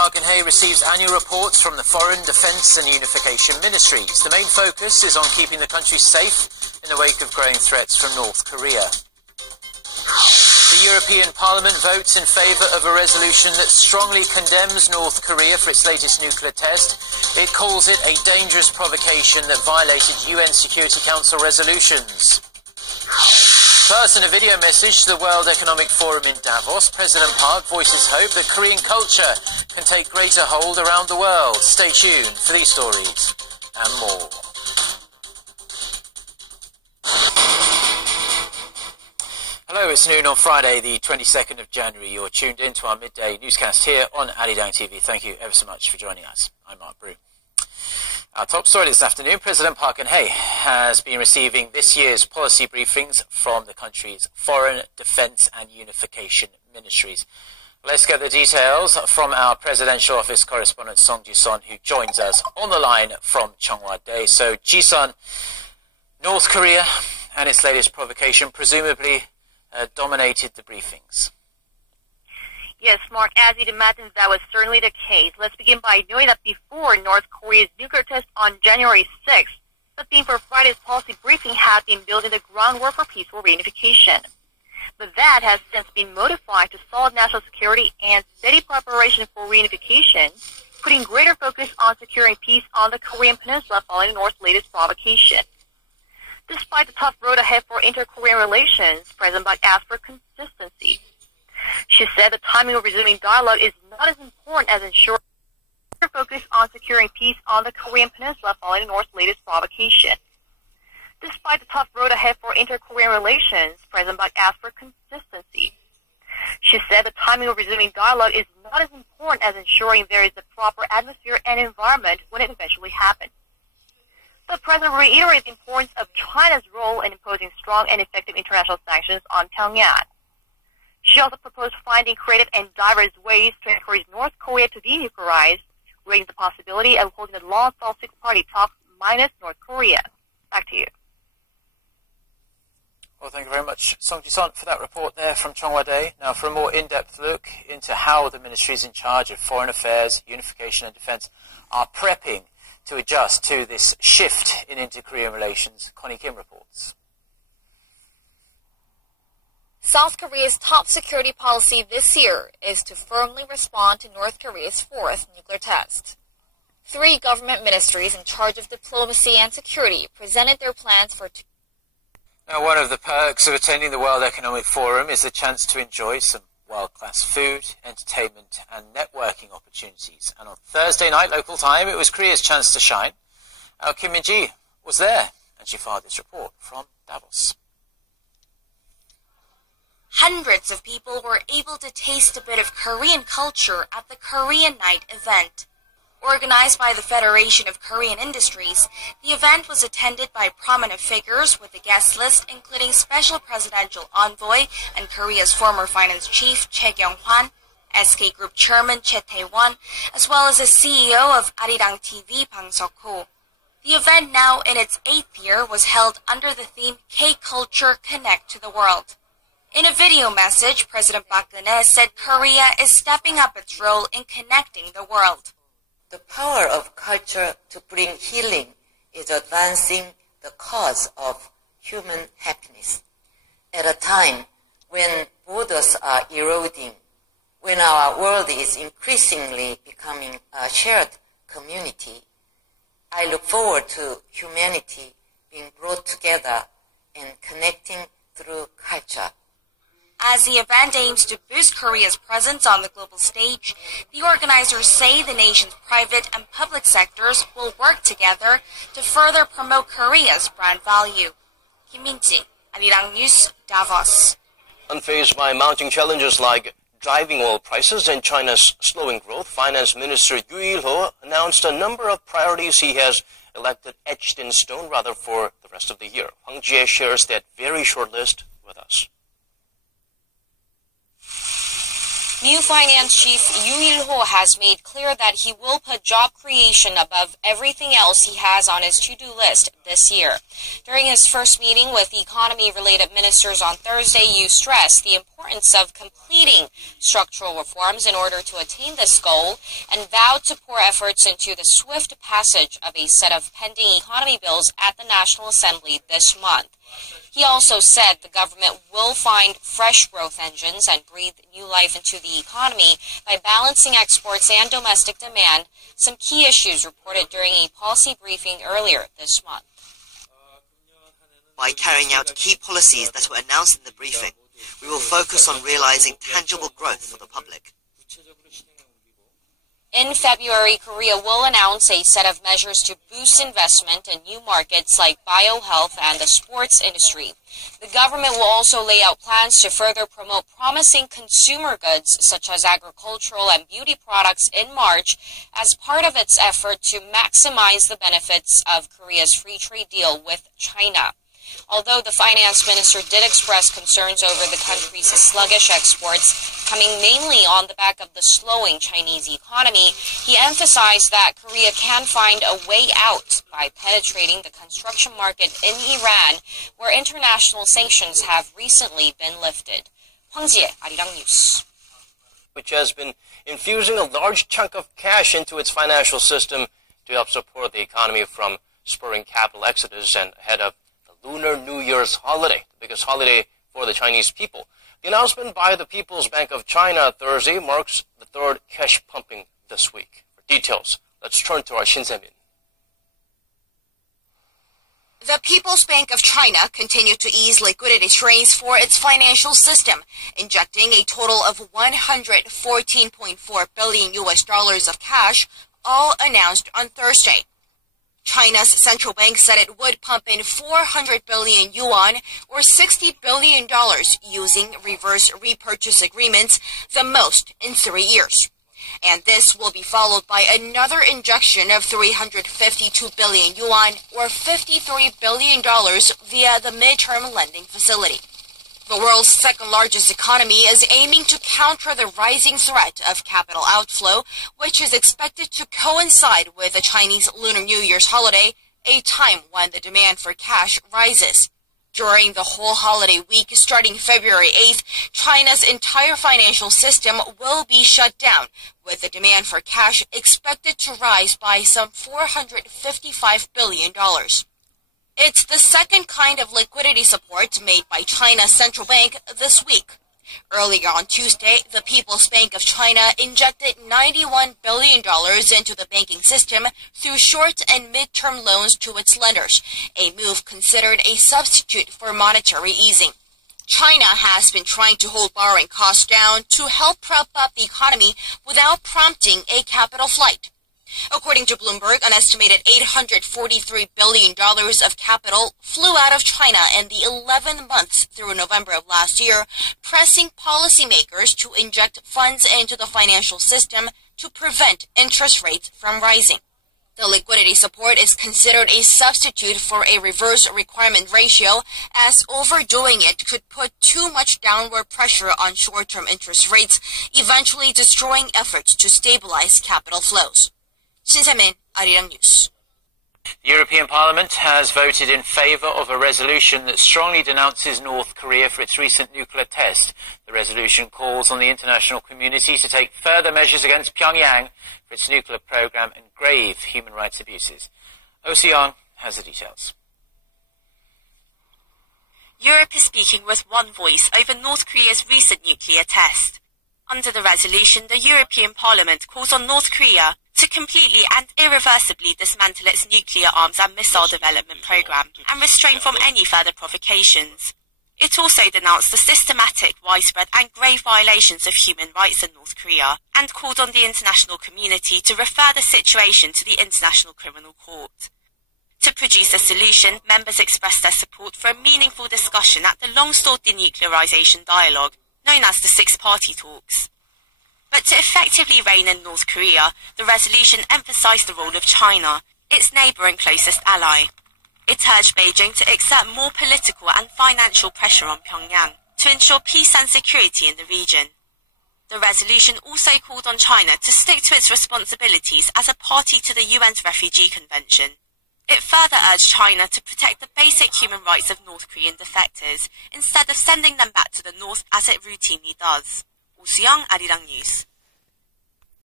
Park Geun-hye receives annual reports from the Foreign, Defence and Unification Ministries. The main focus is on keeping the country safe in the wake of growing threats from North Korea. The European Parliament votes in favour of a resolution that strongly condemns North Korea for its latest nuclear test. It calls it a dangerous provocation that violated UN Security Council resolutions. Plus, in a video message to the World Economic Forum in Davos, President Park voices hope that Korean culture can take greater hold around the world. Stay tuned for these stories and more. Hello, it's noon on Friday, the 22nd of January. You're tuned in to our midday newscast here on Arirang TV. Thank you ever so much for joining us. I'm Mark Brew. Our top story this afternoon, President Park Geun-hye has been receiving this year's policy briefings from the country's Foreign, Defence and Unification Ministries. Let's get the details from our Presidential Office correspondent Song Ji-sun, who joins us on the line from Cheongwa-dae. So, Ji-sun, North Korea and its latest provocation presumably dominated the briefings. Yes, Mark, as you'd imagine, that was certainly the case. Let's begin by knowing that before North Korea's nuclear test on January 6th, the theme for Friday's policy briefing had been building the groundwork for peaceful reunification. But that has since been modified to solid national security and steady preparation for reunification, putting greater focus on securing peace on the Korean peninsula following North's latest provocation. Despite the tough road ahead for inter-Korean relations, President Park asked for consistency. She said the timing of resuming dialogue is not as important as ensuring focus on securing peace on the Korean peninsula following North's latest provocation. Despite the tough road ahead for inter-Korean relations, President Park asked for consistency. She said the timing of resuming dialogue is not as important as ensuring there is a proper atmosphere and environment when it eventually happens. The President reiterated the importance of China's role in imposing strong and effective international sanctions on Pyongyang. She also proposed finding creative and diverse ways to encourage North Korea to denuclearize, raising the possibility of holding a long-stalled six-party talks minus North Korea. Back to you. Well, thank you very much, Song Ji-sun, for that report there from Cheongwa-dae. Now, for a more in-depth look into how the ministries in charge of foreign affairs, unification and defence are prepping to adjust to this shift in inter-Korean relations, Connie Kim reports. South Korea's top security policy this year is to firmly respond to North Korea's fourth nuclear test. 3 government ministries in charge of diplomacy and security presented their plans for Now, one of the perks of attending the World Economic Forum is the chance to enjoy some world-class food, entertainment and networking opportunities. And on Thursday night, local time, it was Korea's chance to shine. Our Kim Min-ji was there, and she filed this report from Davos. Hundreds of people were able to taste a bit of Korean culture at the Korean Night event. Organized by the Federation of Korean Industries, the event was attended by prominent figures with a guest list including Special Presidential Envoy and Korea's former Finance Chief Choi Kyung-hwan, SK Group Chairman Choi Tae-won, as well as the CEO of Arirang TV Bang Seok-ho. The event, now in its 8th year, was held under the theme K-Culture Connect to the World. In a video message, President Park Geun-hye said Korea is stepping up its role in connecting the world. The power of culture to bring healing is advancing the cause of human happiness. At a time when borders are eroding, when our world is increasingly becoming a shared community, I look forward to humanity being brought together and connecting through culture. As the event aims to boost Korea's presence on the global stage, the organizers say the nation's private and public sectors will work together to further promote Korea's brand value. Kim Min-ji, Arirang News, Davos. Unfazed by mounting challenges like driving oil prices and China's slowing growth, Finance Minister Yu Il-ho announced a number of priorities he has elected etched in stone rather for the rest of the year. Hwang Jie shares that very short list with us. New Finance Chief Yoo Il-ho has made clear that he will put job creation above everything else he has on his to-do list this year. During his first meeting with economy-related ministers on Thursday, Yoo stressed the importance of completing structural reforms in order to attain this goal and vowed to pour efforts into the swift passage of a set of pending economy bills at the National Assembly this month. He also said the government will find fresh growth engines and breathe new life into the economy by balancing exports and domestic demand, some key issues reported during a policy briefing earlier this month. By carrying out key policies that were announced in the briefing, we will focus on realizing tangible growth for the public. In February, Korea will announce a set of measures to boost investment in new markets like biohealth and the sports industry. The government will also lay out plans to further promote promising consumer goods such as agricultural and beauty products in March as part of its effort to maximize the benefits of Korea's free trade deal with China. Although the finance minister did express concerns over the country's sluggish exports, coming mainly on the back of the slowing Chinese economy, he emphasized that Korea can find a way out by penetrating the construction market in Iran, where international sanctions have recently been lifted. Hwang Jie, Arirang News. Which has been infusing a large chunk of cash into its financial system to help support the economy from spurring capital exodus and ahead of Lunar New Year's holiday, the biggest holiday for the Chinese people. The announcement by the People's Bank of China Thursday marks the third cash pumping this week. For details, let's turn to our Shin Se-min. The People's Bank of China continued to ease liquidity strains for its financial system, injecting a total of $114.4 billion of cash, all announced on Thursday. China's central bank said it would pump in 400 billion yuan, or $60 billion, using reverse repurchase agreements, the most in 3 years. And this will be followed by another injection of 352 billion yuan, or $53 billion, via the midterm lending facility. The world's second-largest economy is aiming to counter the rising threat of capital outflow, which is expected to coincide with the Chinese Lunar New Year's holiday, a time when the demand for cash rises. During the whole holiday week starting February 8th, China's entire financial system will be shut down, with the demand for cash expected to rise by some $455 billion. It's the second kind of liquidity support made by China's central bank this week. Earlier on Tuesday, the People's Bank of China injected $91 billion into the banking system through short and mid-term loans to its lenders, a move considered a substitute for monetary easing. China has been trying to hold borrowing costs down to help prop up the economy without prompting a capital flight. According to Bloomberg, an estimated $843 billion of capital flew out of China in the 11 months through November of last year, pressing policymakers to inject funds into the financial system to prevent interest rates from rising. The liquidity support is considered a substitute for a reverse requirement ratio, as overdoing it could put too much downward pressure on short-term interest rates, eventually destroying efforts to stabilize capital flows. Shin Se-min, Arirang News. The European Parliament has voted in favour of a resolution that strongly denounces North Korea for its recent nuclear test. The resolution calls on the international community to take further measures against Pyongyang for its nuclear programme and grave human rights abuses. Oh Se-young has the details. Europe is speaking with one voice over North Korea's recent nuclear test. Under the resolution, the European Parliament calls on North Korea to completely and irreversibly dismantle its nuclear arms and missile development program and refrain from any further provocations. It also denounced the systematic, widespread and grave violations of human rights in North Korea and called on the international community to refer the situation to the International Criminal Court. To produce a solution, members expressed their support for a meaningful discussion at the long-stalled denuclearization dialogue, known as the Six-Party Talks. But to effectively rein in North Korea, the resolution emphasized the role of China, its neighbor and closest ally. It urged Beijing to exert more political and financial pressure on Pyongyang to ensure peace and security in the region. The resolution also called on China to stick to its responsibilities as a party to the UN's Refugee Convention. It further urged China to protect the basic human rights of North Korean defectors instead of sending them back to the north as it routinely does. Oh Soo-young, Arirang News.